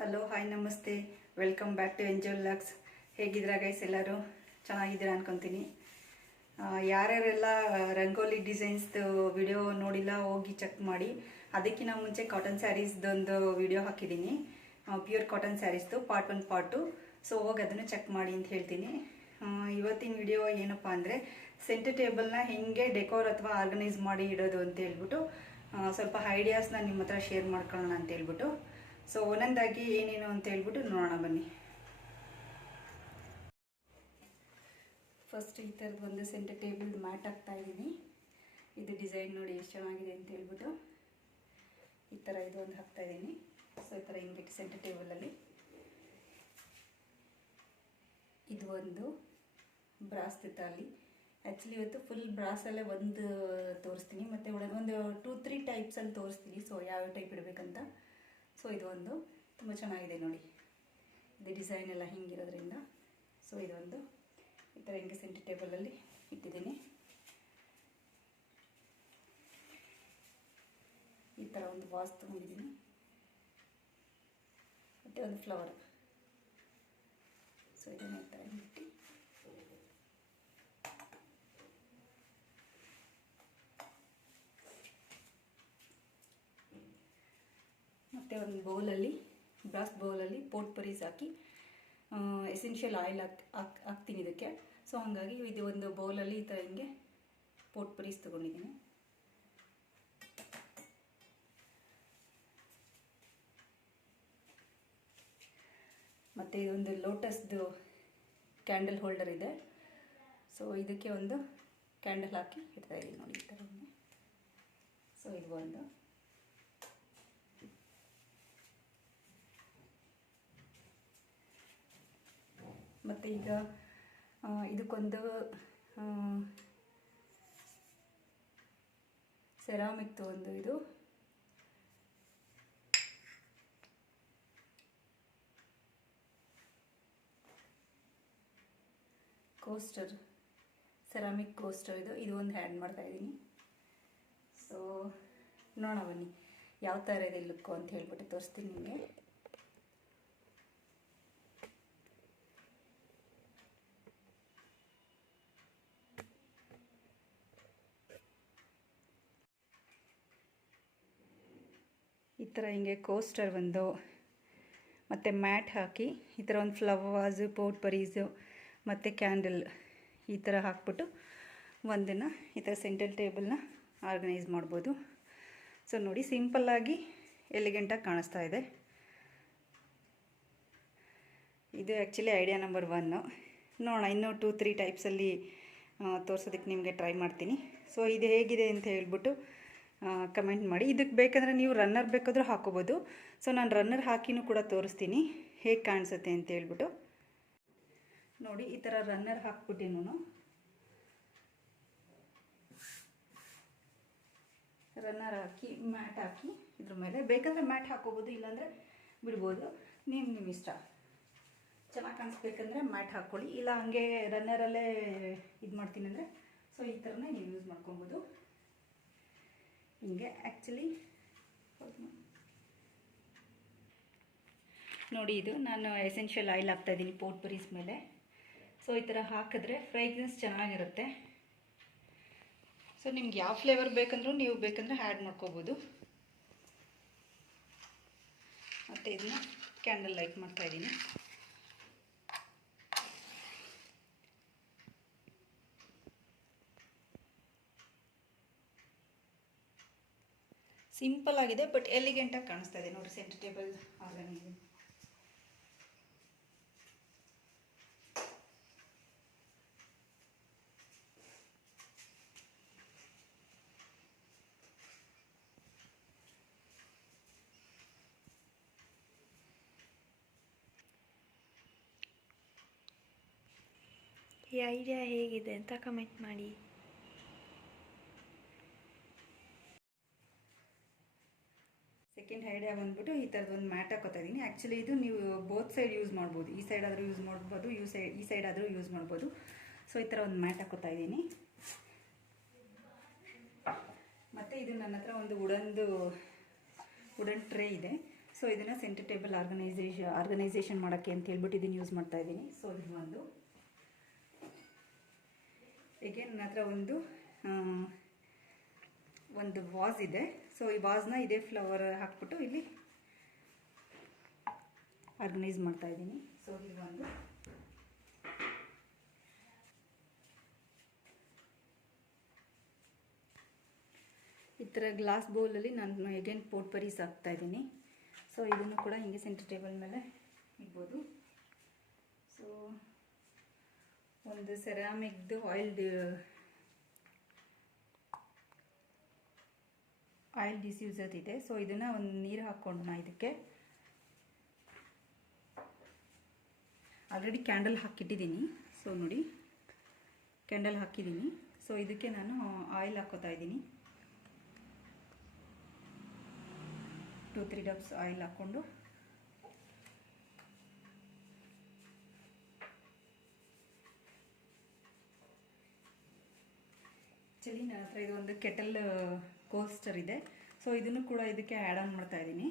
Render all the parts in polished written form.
Hello hi ನಮಸ್ತೆ, welcome back to ಎಂಜಲ್ LOX. ಹೇಗಿದ್ದೀರಾ guys? ಎಲ್ಲರೂ ಚೆನ್ನಾಗಿದ್ದೀರಾ ಅನ್ಕೊತೀನಿ. ಯಾರ್ಯಾರೆಲ್ಲ ರಂಗೋಲಿ ಡಿಸೈನ್ಸ್ದು ವಿಡಿಯೋ ನೋಡಿಲ್ಲ ಹೋಗಿ ಚೆಕ್ ಮಾಡಿ. ಅದಕ್ಕಿಂತ ಮುಂಚೆ ಕಾಟನ್ ಸ್ಯಾರೀಸ್ದೊಂದು ವಿಡಿಯೋ ಹಾಕಿದ್ದೀನಿ, ಪ್ಯೂರ್ ಕಾಟನ್ ಸ್ಯಾರೀಸ್ದು ಪಾರ್ಟ್ 1 ಪಾರ್ಟ್ 2. ಸೊ ಹೋಗಿ ಅದನ್ನು ಚೆಕ್ ಮಾಡಿ ಅಂತ ಹೇಳ್ತೀನಿ. ಇವತ್ತಿನ ವಿಡಿಯೋ ಏನಪ್ಪ ಅಂದರೆ ಸೆಂಟರ್ ಟೇಬಲ್ನ ಹೆಂಗೆ ಡೆಕೋರ್ ಅಥವಾ ಆರ್ಗನೈಸ್ ಮಾಡಿ ಇಡೋದು ಅಂತ ಹೇಳ್ಬಿಟ್ಟು ಸ್ವಲ್ಪ ಐಡಿಯಾಸ್ನ ನಿಮ್ಮ ಹತ್ರ ಶೇರ್ ಮಾಡ್ಕೊಳ್ಳೋಣ ಅಂತ ಹೇಳ್ಬಿಟ್ಟು. ಸೊ ಒಂದೊಂದಾಗಿ ಏನೇನು ಅಂತ ಹೇಳ್ಬಿಟ್ಟು ನೋಡೋಣ ಬನ್ನಿ. ಫಸ್ಟ್ ಈ ಥರದ್ದು ಒಂದು ಸೆಂಟರ್ ಟೇಬಲ್ ಮ್ಯಾಟ್ ಹಾಕ್ತಾ ಇದ್ದೀನಿ. ಇದು ಡಿಸೈನ್ ನೋಡಿ ಎಷ್ಟು ಚೆನ್ನಾಗಿದೆ ಅಂತ ಹೇಳ್ಬಿಟ್ಟು ಈ ಥರ ಇದು ಒಂದು ಹಾಕ್ತಾ ಇದ್ದೀನಿ. ಸೊ ಈ ಥರ ಹಿಂಗೆ ಸೆಂಟರ್ ಟೇಬಲಲ್ಲಿ ಇದು ಒಂದು ಬ್ರಾಸ್ ತಾಲಿ. ಆ್ಯಕ್ಚುಲಿ ಇವತ್ತು ಫುಲ್ ಬ್ರಾಸಲ್ಲೇ ಒಂದು ತೋರಿಸ್ತೀನಿ, ಮತ್ತು ಒಂದು 2-3 ಟೈಪ್ಸಲ್ಲಿ ತೋರಿಸ್ತೀನಿ. ಸೊ ಯಾವ ಟೈಪ್ ಇಡಬೇಕಂತ. ಸೊ ಇದು ಒಂದು ತುಂಬ ಚೆನ್ನಾಗಿದೆ ನೋಡಿ, ಇದು ಡಿಸೈನ್ ಎಲ್ಲ ಹಿಂಗಿರೋದ್ರಿಂದ. ಸೊ ಇದೊಂದು ಈ ಥರ ಹಿಂಗೆ ಸೆಂಟರ್ ಟೇಬಲಲ್ಲಿ ಇಟ್ಟಿದ್ದೀನಿ. ಈ ಥರ ಒಂದು ವಾಸ್ ತೊಗೊಂಡಿದ್ದೀನಿ, ಮತ್ತು ಒಂದು ಫ್ಲವರ್. ಸೊ ಇದನ್ನು ಈ ಥರ ಇಟ್ಟು ಮತ್ತು ಒಂದು ಬೌಲಲ್ಲಿ, ಬ್ರಾಸ್ ಬೌಲಲ್ಲಿ ಪೋರ್ಟ್ ಪರೀಸ್ ಹಾಕಿ ಎಸೆನ್ಷಿಯಲ್ ಆಯಿಲ್ ಹಾಕ್ತೀನಿ ಇದಕ್ಕೆ. ಸೊ ಹಾಗಾಗಿ ಇದು ಒಂದು ಬೌಲಲ್ಲಿ ಈ ಥರ ಹಿಂಗೆ ಪೋರ್ಟ್ ಪರೀಸ್ ತೊಗೊಂಡಿದ್ದೀನಿ. ಮತ್ತು ಇದೊಂದು ಲೋಟಸ್ದು ಕ್ಯಾಂಡಲ್ ಹೋಲ್ಡರ್ ಇದೆ. ಸೊ ಇದಕ್ಕೆ ಒಂದು ಕ್ಯಾಂಡಲ್ ಹಾಕಿ ಇಡ್ತಾ ಇದ್ದೀನಿ ನೋಡಿ ಈ ಥರ. ಸೊ ಇದು ಒಂದು. ಮತ್ತು ಈಗ ಇದಕ್ಕೊಂದು ಸೆರಾಮಿಕ್ದು ಒಂದು ಇದು ಕೋಸ್ಟರ್, ಸೆರಾಮಿಕ್ ಕೋಸ್ಟರ್ ಇದು ಒಂದು ಆ್ಯಡ್ ಮಾಡ್ತಾ ಇದ್ದೀನಿ. ಸೊ ನೋಡೋಣ ಬನ್ನಿ ಯಾವ ಥರ ಇದೆ ಲುಕ್ಕು ಅಂತ ಹೇಳ್ಬಿಟ್ಟು ತೋರಿಸ್ತೀನಿ ನಿಮಗೆ. ಈ ಥರ ಹಿಂಗೆ ಕೋಸ್ಟರ್ ಒಂದು, ಮತ್ತು ಮ್ಯಾಟ್ ಹಾಕಿ ಈ ಥರ ಒಂದು ಫ್ಲವರ್ಸು, ಪೋರ್ಟ್ ಪರೀಸು ಮತ್ತು ಕ್ಯಾಂಡಲ್ ಈ ಥರ ಹಾಕ್ಬಿಟ್ಟು ಒಂದನ್ನು ಈ ಥರ ಸೆಂಟರ್ ಟೇಬಲ್ನ ಆರ್ಗನೈಸ್ ಮಾಡ್ಬೋದು. ಸೊ ನೋಡಿ, ಸಿಂಪಲ್ಲಾಗಿ ಎಲಿಗೆಂಟಾಗಿ ಕಾಣಿಸ್ತಾ ಇದೆ. ಇದು ಆ್ಯಕ್ಚುಲಿ ಐಡಿಯಾ ನಂಬರ್ 1. ನೋಡೋಣ, ಇನ್ನೂ 2-3 ಟೈಪ್ಸಲ್ಲಿ ತೋರಿಸೋದಕ್ಕೆ ನಿಮಗೆ ಟ್ರೈ ಮಾಡ್ತೀನಿ. ಸೊ ಇದು ಹೇಗಿದೆ ಅಂತ ಹೇಳ್ಬಿಟ್ಟು ಕಮೆಂಟ್ ಮಾಡಿ. ಇದಕ್ಕೆ ಬೇಕಂದರೆ ನೀವು ರನ್ನರ್ ಬೇಕಾದರೂ ಹಾಕೋಬೋದು. ಸೊ ನಾನು ರನ್ನರ್ ಹಾಕಿನೂ ಕೂಡ ತೋರಿಸ್ತೀನಿ ಹೇಗೆ ಕಾಣಿಸುತ್ತೆ ಅಂತ ಹೇಳ್ಬಿಟ್ಟು. ನೋಡಿ, ಈ ಥರ ರನ್ನರ್ ಹಾಕ್ಬಿಟ್ಟಿನೂ ರನ್ನರ್ ಹಾಕಿ ಮ್ಯಾಟ್ ಹಾಕಿ ಇದ್ರ ಮೇಲೆ ಬೇಕಾದರೆ ಮ್ಯಾಟ್ ಹಾಕೋಬೋದು, ಇಲ್ಲಾಂದರೆ ಬಿಡ್ಬೋದು, ನಿಮ್ಮ ಇಷ್ಟ. ಚೆನ್ನಾಗಿ ಕಾಣಿಸ್ಬೇಕಂದ್ರೆ ಮ್ಯಾಟ್ ಹಾಕ್ಕೊಳ್ಳಿ, ಇಲ್ಲ ಹಂಗೆ ರನ್ನರಲ್ಲೇ ಇದು ಮಾಡ್ತೀನಿ ಅಂದರೆ ಸೊ ಈ ಥರನೇ ನೀವು ಯೂಸ್ ಮಾಡ್ಕೊಬೋದು. ಹಿಂಗೆ ಆ್ಯಕ್ಚುಲಿ ನೋಡಿ, ಇದು ನಾನು ಎಸೆನ್ಷಿಯಲ್ ಆಯಿಲ್ ಹಾಕ್ತಾಯಿದ್ದೀನಿ ಪೋರ್ಟ್ ಪರೀಸ್ ಮೇಲೆ. ಸೊ ಈ ಥರ ಹಾಕಿದ್ರೆ ಫ್ರೇಗ್ರೆನ್ಸ್ ಚೆನ್ನಾಗಿರುತ್ತೆ. ಸೊ ನಿಮ್ಗೆ ಯಾವ ಫ್ಲೇವರ್ ಬೇಕಂದ್ರೂ ನೀವು ಬೇಕಂದ್ರೆ ಆ್ಯಡ್ ಮಾಡ್ಕೋಬೋದು. ಮತ್ತು ಇದನ್ನ ಕ್ಯಾಂಡಲ್ ಲೈಟ್ ಮಾಡ್ತಾಯಿದ್ದೀನಿ. ಸಿಂಪಲ್ ಆಗಿದೆ, ಬಟ್ ಎಲಿಗೆಂಟಾಗಿ ಕಾಣಿಸ್ತಾ ಇದೆ ನೋಡಿ ಸೆಂಟರ್ ಟೇಬಲ್ ಆರ್ಗನೈಸ್. ಈ ಐಡಿಯಾ ಹೇಗಿದೆ ಅಂತ ಕಮೆಂಟ್ ಮಾಡಿ. ಸೆಕೆಂಡ್ ಐಡಿಯಾ ಬಂದ್ಬಿಟ್ಟು ಈ ಥರದ್ದು ಒಂದು ಮ್ಯಾಟ್ ಹಾಕೋತಾ ಇದ್ದೀನಿ. ಆ್ಯಕ್ಚುಲಿ ಇದು ನೀವು ಬೋತ್ ಸೈಡ್ ಯೂಸ್ ಮಾಡ್ಬೋದು, ಈ ಸೈಡ್ ಆದರೂ ಯೂಸ್ ಮಾಡ್ಬೋದು, ಈ ಸೈಡ್ ಆದರೂ ಯೂಸ್ ಮಾಡ್ಬೋದು. ಸೊ ಈ ಥರ ಒಂದು ಮ್ಯಾಟ್ ಹಾಕೋತಾ ಇದ್ದೀನಿ. ಮತ್ತು ಇದು ನನ್ನ ಹತ್ರ ಒಂದು ವುಡನ್ ಟ್ರೇ ಇದೆ. ಸೊ ಇದನ್ನು ಸೆಂಟರ್ ಟೇಬಲ್ ಆರ್ಗನೈಸೇಷನ್ ಮಾಡೋಕ್ಕೆ ಅಂತ ಹೇಳ್ಬಿಟ್ಟು ಇದನ್ನು ಯೂಸ್ ಮಾಡ್ತಾ ಇದ್ದೀನಿ. ಸೊ ಇದು ಈಗೇನು ನನ್ನ ಹತ್ರ ಒಂದು ವಾಸ್ ಇದೆ. ಸೊ ಈ ವಾಸ್ನ ಇದೇ ಫ್ಲವರ್ ಹಾಕ್ಬಿಟ್ಟು ಇಲ್ಲಿ ಆರ್ಗನೈಸ್ ಮಾಡ್ತಾ ಇದ್ದೀನಿ. ಸೊ ಇದು ಈ ಥರ ಗ್ಲಾಸ್ ಬೌಲಲ್ಲಿ ನಾನು ಎಗೇನ್ ಪೋಟ್ಪರೀಸ್ ಹಾಕ್ತಾ ಇದ್ದೀನಿ. ಸೊ ಇದನ್ನು ಕೂಡ ಹಿಂಗೆ ಸೆಂಟರ್ ಟೇಬಲ್ ಮೇಲೆ ಇಡ್ಬೋದು. ಸೊ ಒಂದು ಸೆರಾಮಿಕ್ದು ಆಯಿಲ್ ಡಿಸ್ಯೂಸರ್ ಇದೆ. ಸೊ ಇದನ್ನು ಒಂದು ನೀರು ಹಾಕ್ಕೊಂಡು ಇದಕ್ಕೆ ಆಲ್ರೆಡಿ ಕ್ಯಾಂಡಲ್ ಹಾಕಿಟ್ಟಿದ್ದೀನಿ. ಸೊ ನೋಡಿ, ಕ್ಯಾಂಡಲ್ ಹಾಕಿದ್ದೀನಿ. ಸೊ ಇದಕ್ಕೆ ನಾನು ಆಯಿಲ್ ಹಾಕೋತಾ ಇದ್ದೀನಿ. 2-3 ಡಬ್ಸ್ ಆಯಿಲ್ ಹಾಕ್ಕೊಂಡು ನನ್ನ ಹತ್ರ ಇದು ಒಂದು ಕೆಟಲ್ ಕೋಸ್ಟರ್ ಇದೆ. ಸೊ ಇದನ್ನು ಕೂಡ ಇದಕ್ಕೆ ಆ್ಯಡ್ ಆನ್ ಮಾಡ್ತಾ ಇದ್ದೀನಿ.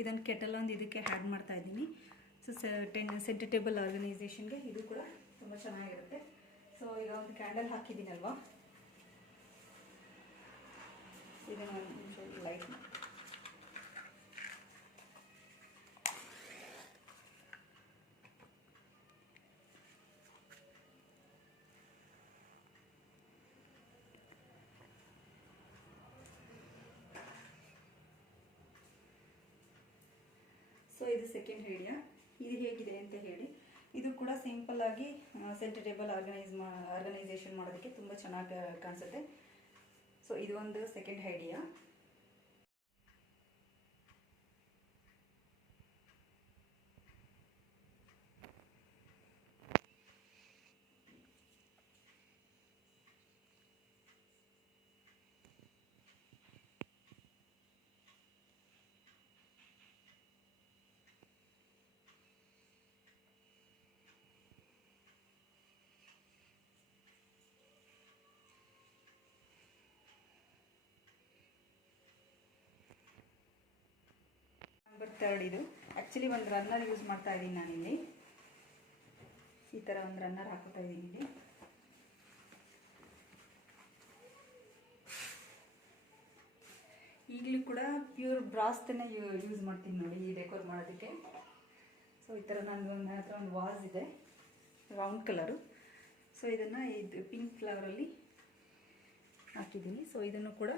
ಇದನ್ನು ಕೆಟಲ್ ಒಂದು ಇದಕ್ಕೆ ಆ್ಯಡ್ ಮಾಡ್ತಾ ಇದ್ದೀನಿ. ಸೊ ಸೆಂಟರ್ ಟೇಬಲ್ ಆರ್ಗನೈಸೇಷನ್ಗೆ ಇದು ಕೂಡ ತುಂಬ ಚೆನ್ನಾಗಿರುತ್ತೆ. ಸೊ ಈಗ ಒಂದು ಕ್ಯಾಂಡಲ್ ಹಾಕಿದ್ದೀನಲ್ವಾ, ಇದನ್ನು ಒಂದು ಲೈಟ್ ಸೊ ಇದು ಸೆಕೆಂಡ್ ಐಡಿಯಾ. ಇದು ಹೇಗಿದೆ ಅಂತ ಹೇಳಿ. ಇದು ಕೂಡ ಸಿಂಪಲ್ ಆಗಿ ಸೆಂಟರ್ ಟೇಬಲ್ ಆರ್ಗನೈಸೇಷನ್ ಮಾಡೋದಕ್ಕೆ ತುಂಬ ಚೆನ್ನಾಗಿ ಕಾಣಿಸುತ್ತೆ. ಸೊ ಇದು ಒಂದು ಸೆಕೆಂಡ್ ಐಡಿಯಾ. ನಂಬರ್ 3 ಇದು. ಆ್ಯಕ್ಚುಲಿ ಒಂದು ರನ್ನರ್ ಯೂಸ್ ಮಾಡ್ತಾ ಇದ್ದೀನಿ ನಾನಿಲ್ಲಿ. ಈ ಥರ ಒಂದು ರನ್ನರ್ ಹಾಕ್ತಾ ಇದ್ದೀನಿ ಇಲ್ಲಿ. ಈಗಲೂ ಕೂಡ ಪ್ಯೂರ್ ಬ್ರಾಸ್ತನ್ನ ಯೂಸ್ ಮಾಡ್ತೀನಿ ನೋಡಿ ಈ ಡೆಕೋರ್ ಮಾಡೋದಕ್ಕೆ. ಸೊ ಈ ಥರ ನನ್ನ ಹತ್ರ ಒಂದು ವಾಸ್ ಇದೆ, ರೌಂಡ್ ಕಲರು. ಸೊ ಇದನ್ನು ಇದು ಪಿಂಕ್ ಫ್ಲವರಲ್ಲಿ ಹಾಕಿದ್ದೀನಿ. ಸೊ ಇದನ್ನು ಕೂಡ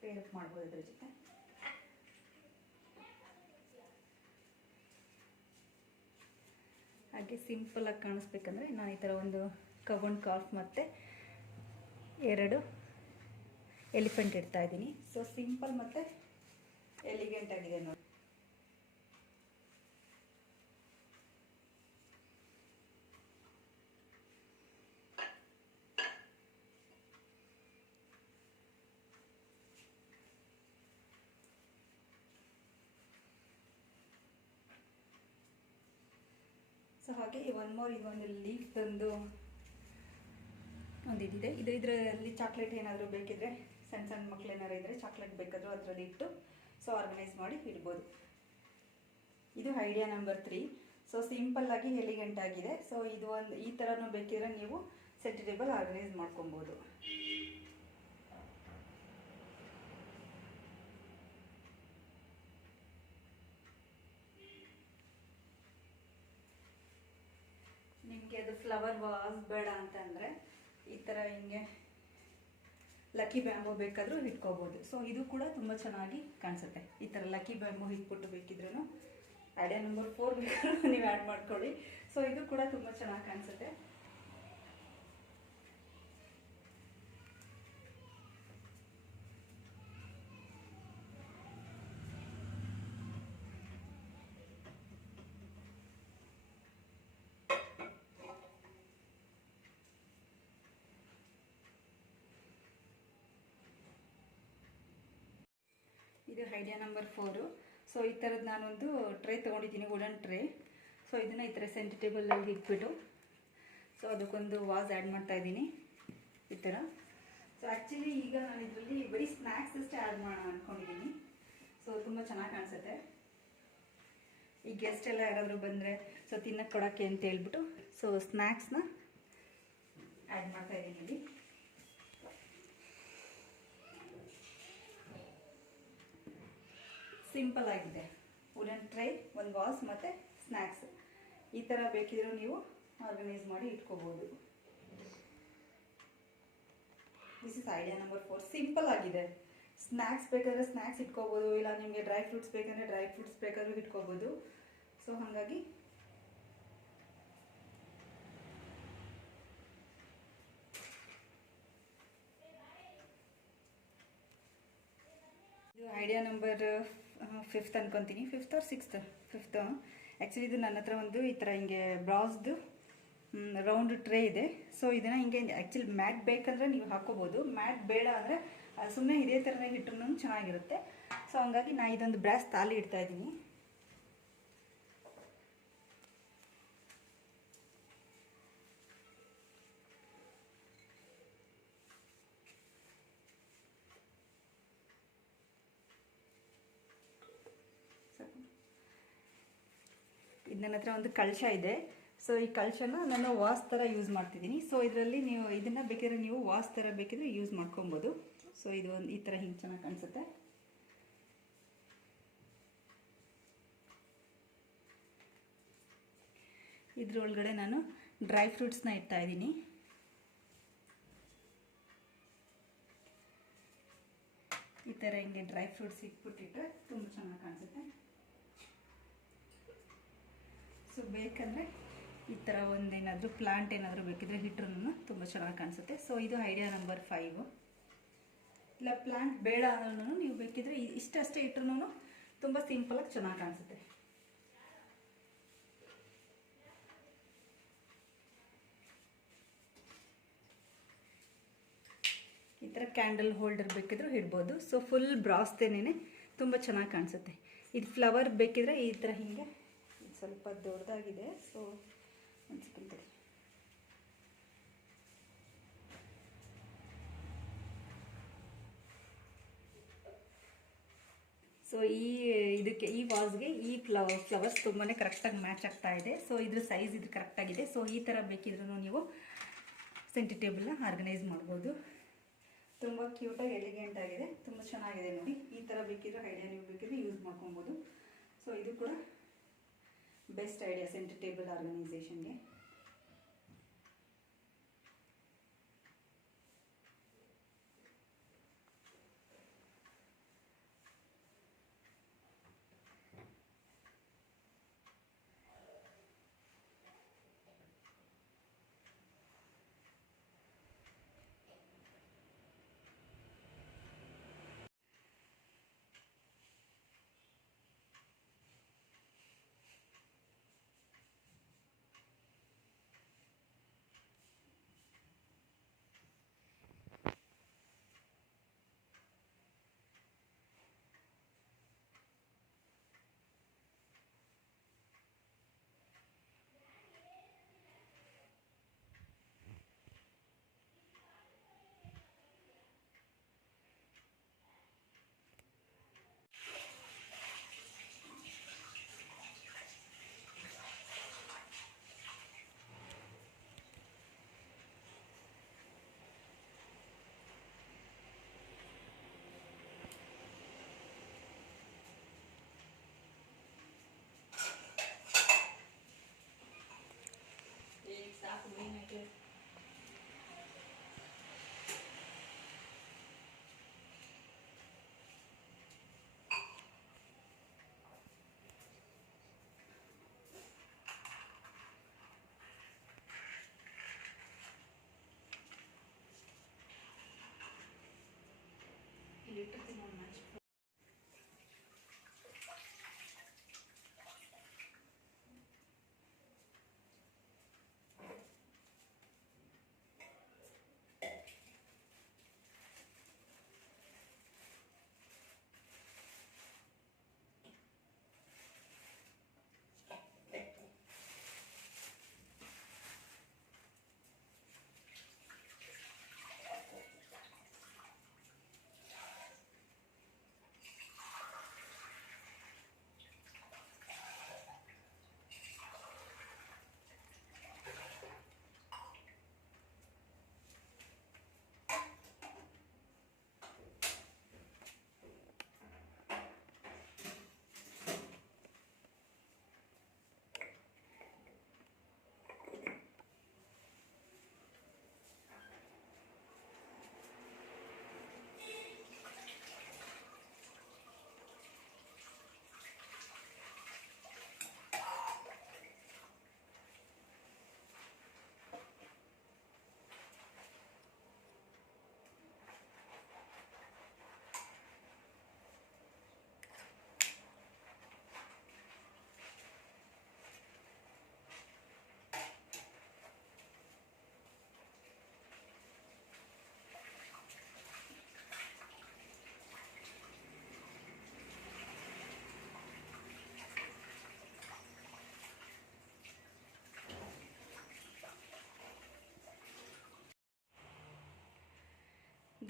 ಪೇರಪ್ ಮಾಡ್ಬೋದು ಇದ್ರ ಜೊತೆ. ಹಾಗೆ ಸಿಂಪಲಾಗಿ ಕಾಣಿಸ್ಬೇಕಂದ್ರೆ ನಾನು ಈ ಥರ ಒಂದು ಕಬನ್ ಕಾಫ್ ಮತ್ತು 2 ಎಲಿಫೆಂಟ್ ಇಡ್ತಾ ಇದ್ದೀನಿ. ಸೊ ಸಿಂಪಲ್ ಮತ್ತು ಎಲಿಗೆಂಟ್ ಆಗಿದೆ ನೋಡಿ. ಸೊ ಹಾಗೆ ಇದೊಂದು ಲೀಫ್ ತಂದು ಒಂದು ಇದಿದೆ. ಇದರಲ್ಲಿ ಚಾಕ್ಲೇಟ್ ಏನಾದರೂ ಬೇಕಿದ್ರೆ, ಸಣ್ಣ ಸಣ್ಣ ಮಕ್ಳು ಏನಾದ್ರು ಇದ್ದರೆ ಚಾಕ್ಲೇಟ್ ಬೇಕಾದರೂ ಅದರಲ್ಲಿ ಇಟ್ಟು ಸೊ ಆರ್ಗನೈಸ್ ಮಾಡಿ ಇಡ್ಬೋದು. ಇದು ಐಡಿಯಾ ನಂಬರ್ 3. ಸೊ ಸಿಂಪಲ್ಲಾಗಿ ಎಲಿಗೆಂಟ್ ಆಗಿದೆ. ಸೊ ಇದು ಒಂದು ಈ ಥರನೂ ಬೇಕಿದ್ರೆ ನೀವು ಸೆಂಟರ್ ಟೇಬಲ್ ಆರ್ಗನೈಸ್ ಮಾಡ್ಕೊಬೋದು. ನಿಮಗೆ ಅದು ಫ್ಲವರ್ ವಾಸ್ ಬೇಡ ಅಂತಂದರೆ ಈ ಥರ ಹಿಂಗೆ ಲಕ್ಕಿ ಬ್ಯಾಂಬೋ ಬೇಕಾದರೂ ಇಟ್ಕೋಬೋದು. ಸೊ ಇದು ಕೂಡ ತುಂಬ ಚೆನ್ನಾಗಿ ಕಾಣಿಸುತ್ತೆ. ಈ ಥರ ಲಕ್ಕಿ ಬ್ಯಾಂಬೋ ಇಟ್ಬಿಟ್ಟು ಬೇಕಿದ್ರೂ ಐಡಿಯಾ ನಂಬರ್ 4 ಬೇಕಾದ್ರೂ ನೀವು ಆ್ಯಡ್ ಮಾಡ್ಕೊಳ್ಳಿ. ಸೊ ಇದು ಕೂಡ ತುಂಬ ಚೆನ್ನಾಗಿ ಕಾಣಿಸುತ್ತೆ. ಇದು ಐಡಿಯಾ ನಂಬರ್ 4. ಸೊ ಈ ಥರದ್ದು ನಾನೊಂದು ಟ್ರೇ ತೊಗೊಂಡಿದ್ದೀನಿ, ವುಡನ್ ಟ್ರೇ. ಸೊ ಇದನ್ನು ಈ ಥರ ಸೆಂಟರ್ ಟೇಬಲಲ್ಲಿ ಇಟ್ಬಿಟ್ಟು ಸೊ ಅದಕ್ಕೊಂದು ವಾಸ್ ಆ್ಯಡ್ ಮಾಡ್ತಾ ಇದ್ದೀನಿ ಈ ಥರ. ಸೊ ಸೊ ಆ್ಯಕ್ಚುಲಿ ಈಗ ನಾನು ಇದರಲ್ಲಿ ಬರೀ ಸ್ನ್ಯಾಕ್ಸ್ ಅಷ್ಟೇ ಆ್ಯಡ್ ಮಾಡೋಣ ಅಂದ್ಕೊಂಡಿದ್ದೀನಿ. ಸೊ ತುಂಬ ಚೆನ್ನಾಗಿ ಕಾಣಿಸುತ್ತೆ. ಈ ಗೆಸ್ಟ್ ಎಲ್ಲ ಯಾರಾದರೂ ಬಂದರೆ ಸೊ ತಿನ್ನಕ್ಕೆ ಕೊಡೋಕ್ಕೆ ಅಂತ ಹೇಳ್ಬಿಟ್ಟು ಸೊ ಸ್ನ್ಯಾಕ್ಸ್ನ ಆ್ಯಡ್ ಮಾಡ್ತಾ ಇದ್ದೀನಿ ಇಲ್ಲಿ. ಸಿಂಪಲ್ ಆಗಿದೆ. ವುಡನ್ ಟ್ರೈ, ಒಂದು ವಾಸ್ ಮತ್ತು ಸ್ನ್ಯಾಕ್ಸ್ ಈ ಥರ ಬೇಕಿದ್ರೂ ನೀವು ಆರ್ಗನೈಸ್ ಮಾಡಿ ಇಟ್ಕೋಬೋದು. This is idea number 4. Simple ಆಗಿದೆ. ಸ್ನ್ಯಾಕ್ಸ್ ಬೇಕಾದರೆ ಸ್ನ್ಯಾಕ್ಸ್ ಇಟ್ಕೋಬೋದು, ಇಲ್ಲ ನಿಮಗೆ ಡ್ರೈ ಫ್ರೂಟ್ಸ್ ಬೇಕಂದರೆ ಡ್ರೈ ಫ್ರೂಟ್ಸ್ ಬೇಕಾದ್ರೂ ಇಟ್ಕೋಬೋದು. ಸೊ ಹಾಗಾಗಿ ಇದು ಐಡಿಯಾ ನಂಬರ್ 5th ಅನ್ಕೊತೀನಿ. 5th or 6th? 5th. Actually ಇದು ನನ್ನ ಹತ್ರ ಒಂದು ಈ ಥರ ಹಿಂಗೆ ಬ್ರಾಸ್ದು ರೌಂಡ್ ಟ್ರೇ ಇದೆ. ಸೊ ಇದನ್ನು ಹಿಂಗೆ ಆ್ಯಕ್ಚುಲಿ ಮ್ಯಾಟ್ ಬೇಕಂದರೆ ನೀವು ಹಾಕ್ಕೋಬೋದು, ಮ್ಯಾಟ್ ಬೇಡ ಅಂದರೆ ಸುಮ್ಮನೆ ಇದೇ ಥರನೇ ಇಟ್ಟರು ಚೆನ್ನಾಗಿರುತ್ತೆ. ಸೊ ಹಂಗಾಗಿ ನಾನು ಇದೊಂದು ಬ್ರಾಸ್ ತಾಲಿ ಇಡ್ತಾ ಇದ್ದೀನಿ. ಇದು ನನ್ನ ಹತ್ರ ಒಂದು ಕಳಶ ಇದೆ. ಸೊ ಈ ಕಳಶನ ನಾನು ವಾಸ್ ಥರ ಯೂಸ್ ಮಾಡ್ತಿದ್ದೀನಿ. ಸೊ ಇದರಲ್ಲಿ ನೀವು ಇದನ್ನು ಬೇಕಿದ್ರೆ ನೀವು ವಾಸ್ ಥರ ಬೇಕಿದ್ರೆ ಯೂಸ್ ಮಾಡ್ಕೊಬೋದು. ಸೊ ಇದು ಒಂದು ಈ ಥರ ಹಿಂಗೆ ಚೆನ್ನಾಗಿ ಕಾಣಿಸುತ್ತೆ. ಇದ್ರೊಳಗಡೆ ನಾನು ಡ್ರೈ ಫ್ರೂಟ್ಸ್ನ ಇಡ್ತಾ ಇದ್ದೀನಿ. ಈ ಥರ ಹಿಂಗೆ ಡ್ರೈ ಫ್ರೂಟ್ಸ್ ಇಟ್ಬಿಟ್ಟಿಟ್ರೆ ತುಂಬ ಚೆನ್ನಾಗಿ ಕಾಣಿಸುತ್ತೆ. ಸೊ ಬೇಕಂದರೆ ಈ ಥರ ಒಂದೇನಾದರೂ ಪ್ಲಾಂಟ್ ಏನಾದರೂ ಬೇಕಿದ್ರೆ ಇಟ್ರೂ ತುಂಬ ಚೆನ್ನಾಗಿ ಕಾಣಿಸುತ್ತೆ. ಸೊ ಇದು ಐಡಿಯಾ ನಂಬರ್ 5. ಇಲ್ಲ ಪ್ಲಾಂಟ್ ಬೇಡ ಅಂದ್ರೂ ನೀವು ಬೇಕಿದ್ರೆ ಇಷ್ಟಷ್ಟೇ ಇಟ್ರೂ ತುಂಬ ಸಿಂಪಲಾಗಿ ಚೆನ್ನಾಗಿ ಕಾಣಿಸುತ್ತೆ. ಈ ಥರ ಕ್ಯಾಂಡಲ್ ಹೋಲ್ಡರ್ ಬೇಕಿದ್ರೂ ಇಡ್ಬೋದು. ಸೊ ಫುಲ್ ಬ್ರಾಸ್ದೇನೆ ತುಂಬ ಚೆನ್ನಾಗಿ ಕಾಣಿಸುತ್ತೆ. ಇದು ಫ್ಲವರ್ ಬೇಕಿದ್ರೆ ಈ ಥರ ಹಿಂಗೆ ಸ್ವಲ್ಪ ದೊಡ್ಡದಾಗಿದೆ. ಸೊ ಒಂದು ಸೆಕೆಂಡ್. ಸೊ ಇದಕ್ಕೆ ಈ ವಾಸ್ಗೆ ಈ ಫ್ಲವರ್ಸ್ ತುಂಬಾ ಕರೆಕ್ಟಾಗಿ ಮ್ಯಾಚ್ ಆಗ್ತಾ ಇದೆ. ಸೊ ಇದ್ರ ಸೈಜ್ ಇದು ಕರೆಕ್ಟಾಗಿದೆ. ಸೊ ಈ ಥರ ಬೇಕಿದ್ರೂ ನೀವು ಸೆಂಟರ್ ಟೇಬಲ್ನ ಆರ್ಗನೈಸ್ ಮಾಡ್ಬೋದು. ತುಂಬ ಕ್ಯೂಟಾಗಿ ಎಲಿಗೆಂಟ್ ಆಗಿದೆ, ತುಂಬ ಚೆನ್ನಾಗಿದೆ ನೋಡಿ. ಈ ಥರ ಬೇಕಿದ್ರೆ ಐಡಿಯಾ ನೀವು ಬೇಕಿದ್ರೆ ಯೂಸ್ ಮಾಡ್ಕೊಬೋದು. ಸೊ ಇದು ಕೂಡ ಬೆಸ್ಟ್ ಐಡಿಯಾ ಸೆಂಟರ್ ಟೇಬಲ್ ಆರ್ಗನೈಸೇಷನ್ಗೆ.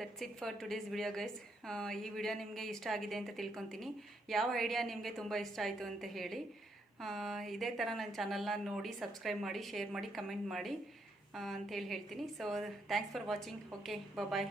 That's it for today's video guys. ಈ ವಿಡಿಯೋ ನಿಮಗೆ ಇಷ್ಟ ಆಗಿದೆ ಅಂತ ತಿಳ್ಕೊತೀನಿ. ಯಾವ ಐಡಿಯಾ ನಿಮಗೆ ತುಂಬ ಇಷ್ಟ ಆಯಿತು ಅಂತ ಹೇಳಿ. ಇದೇ ಥರ ನನ್ನ ಚಾನಲ್ನ ನೋಡಿ ಸಬ್ಸ್ಕ್ರೈಬ್ ಮಾಡಿ, ಶೇರ್ ಮಾಡಿ, ಕಮೆಂಟ್ ಮಾಡಿ ಅಂತೇಳಿ ಹೇಳ್ತೀನಿ. So thanks for watching. Okay, bye.